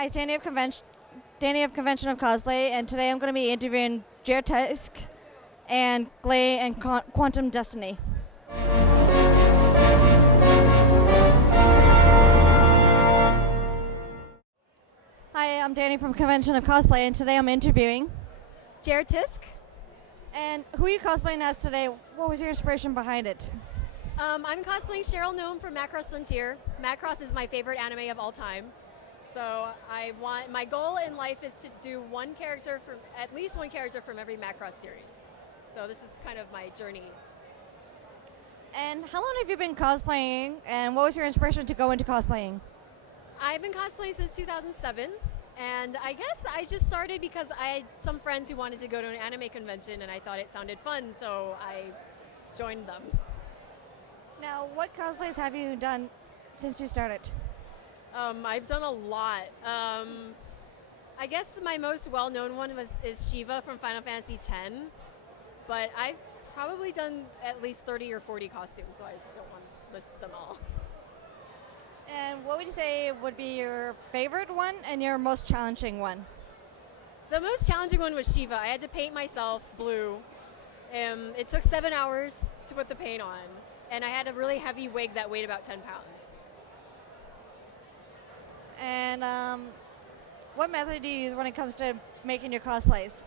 Hi, it's Dani of Convention of Cosplay, and today I'm going to be interviewing Ger Tysk and Glay and Quantum Destiny. Hi, I'm Dani from Convention of Cosplay, and today I'm interviewing. Ger Tysk. And who are you cosplaying as today? What was your inspiration behind it? I'm cosplaying Cheryl Gnome from Macross Frontier. Macross is my favorite anime of all time. So my goal in life is to do at least one character from every Macross series. So this is kind of my journey. And how long have you been cosplaying, and what was your inspiration to go into cosplaying? I've been cosplaying since 2007, and I guess I just started because I had some friends who wanted to go to an anime convention, and I thought it sounded fun, so I joined them. Now, what cosplays have you done since you started? I've done a lot. I guess my most well-known one is Shiva from Final Fantasy X, but I've probably done at least 30 or 40 costumes, so I don't want to list them all. And what would you say would be your favorite one and your most challenging one? The most challenging one was Shiva. I had to paint myself blue. It took 7 hours to put the paint on, and I had a really heavy wig that weighed about 10 pounds. And what method do you use when it comes to making your cosplays?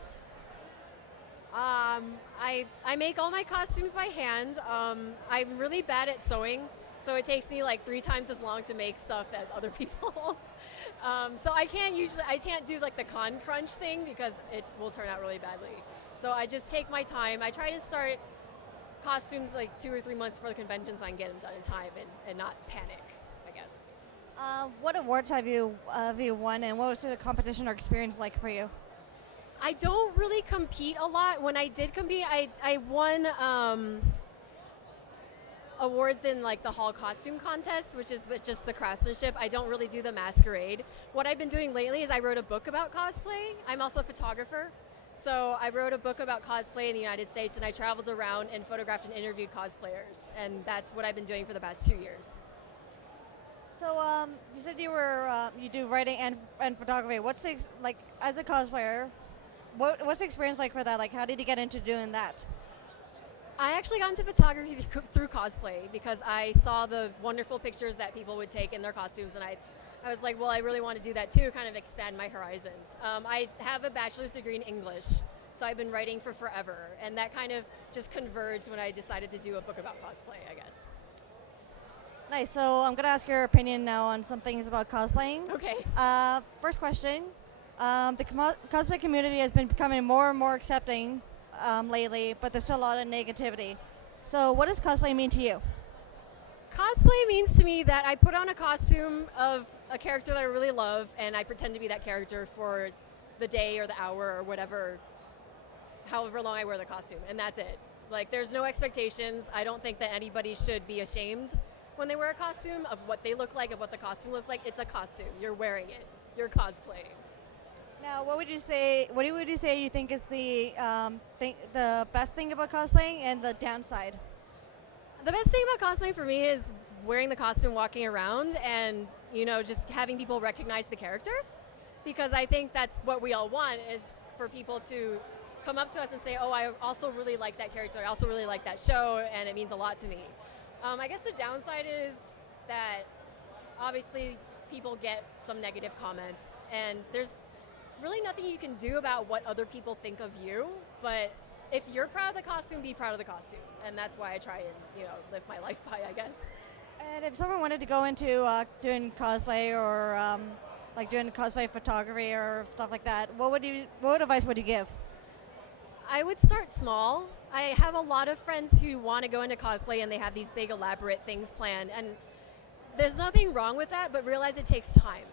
I make all my costumes by hand. I'm really bad at sewing, so it takes me like 3 times as long to make stuff as other people. So I can't do like the con crunch thing because it will turn out really badly. So I just take my time. I try to start costumes like 2 or 3 months before the convention so I can get them done in time and not panic, I guess. What awards have you won, and what was the competition or experience like for you? I don't really compete a lot. When I did compete, I won awards in like the hall costume contest, which is just the craftsmanship. I don't really do the masquerade. What I've been doing lately is I wrote a book about cosplay. I'm also a photographer. So I wrote a book about cosplay in the United States, and I traveled around and photographed and interviewed cosplayers. And that's what I've been doing for the past 2 years. So you said you do writing and photography. What's like as a cosplayer? What's the experience like for that? Like, how did you get into doing that? I actually got into photography through cosplay because I saw the wonderful pictures that people would take in their costumes, and I was like, well, I really want to do that too, kind of expand my horizons. I have a bachelor's degree in English, so I've been writing for forever, and that kind of just converged when I decided to do a book about cosplay, I guess. Nice. So I'm going to ask your opinion now on some things about cosplaying. Okay. First question. The cosplay community has been becoming more and more accepting lately, but there's still a lot of negativity. So what does cosplay mean to you? Cosplay means to me that I put on a costume of a character that I really love, and I pretend to be that character for the day or the hour or whatever, however long I wear the costume, and that's it. Like, there's no expectations. I don't think that anybody should be ashamed when they wear a costume of what they look like, of what the costume looks like. It's a costume. You're wearing it. You're cosplaying. Now, what would you say you think is the best thing about cosplaying and the downside? The best thing about cosplaying for me is wearing the costume, walking around, and just having people recognize the character, because I think that's what we all want, is for people to come up to us and say, oh, I also really like that character, I also really like that show, and it means a lot to me. I guess the downside is that obviously people get some negative comments, and there's really nothing you can do about what other people think of you, but if you're proud of the costume, be proud of the costume, and that's why I try and live my life by, I guess. And if someone wanted to go into doing cosplay or like doing cosplay photography or stuff like that, what advice would you give? I would start small. I have a lot of friends who want to go into cosplay and they have these big elaborate things planned, and there's nothing wrong with that, but realize it takes time.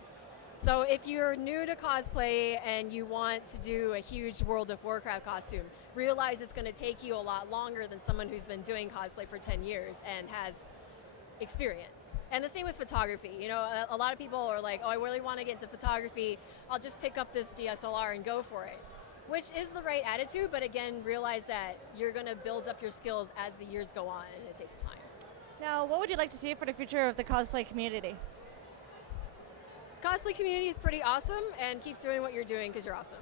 So if you're new to cosplay and you want to do a huge World of Warcraft costume, realize it's going to take you a lot longer than someone who's been doing cosplay for 10 years and has experience. And the same with photography. A lot of people are like, oh, I really want to get into photography. I'll just pick up this DSLR and go for it, which is the right attitude. But again, realize that you're going to build up your skills as the years go on, and it takes time. Now, what would you like to see for the future of the cosplay community? Cosplay community is pretty awesome, and keep doing what you're doing because you're awesome.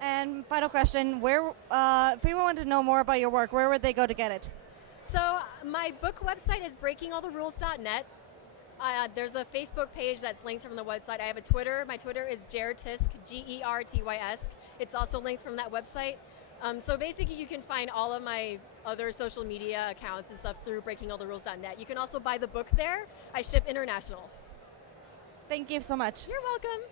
And final question: Where, if people wanted to know more about your work, where would they go to get it? So my book website is breakingalltherules.net. There's a Facebook page that's linked from the website. I have a Twitter. My Twitter is Ger Tysk, Gertys. It's also linked from that website. So basically, you can find all of my other social media accounts and stuff through breakingalltherules.net. You can also buy the book there. I ship international. Thank you so much. You're welcome.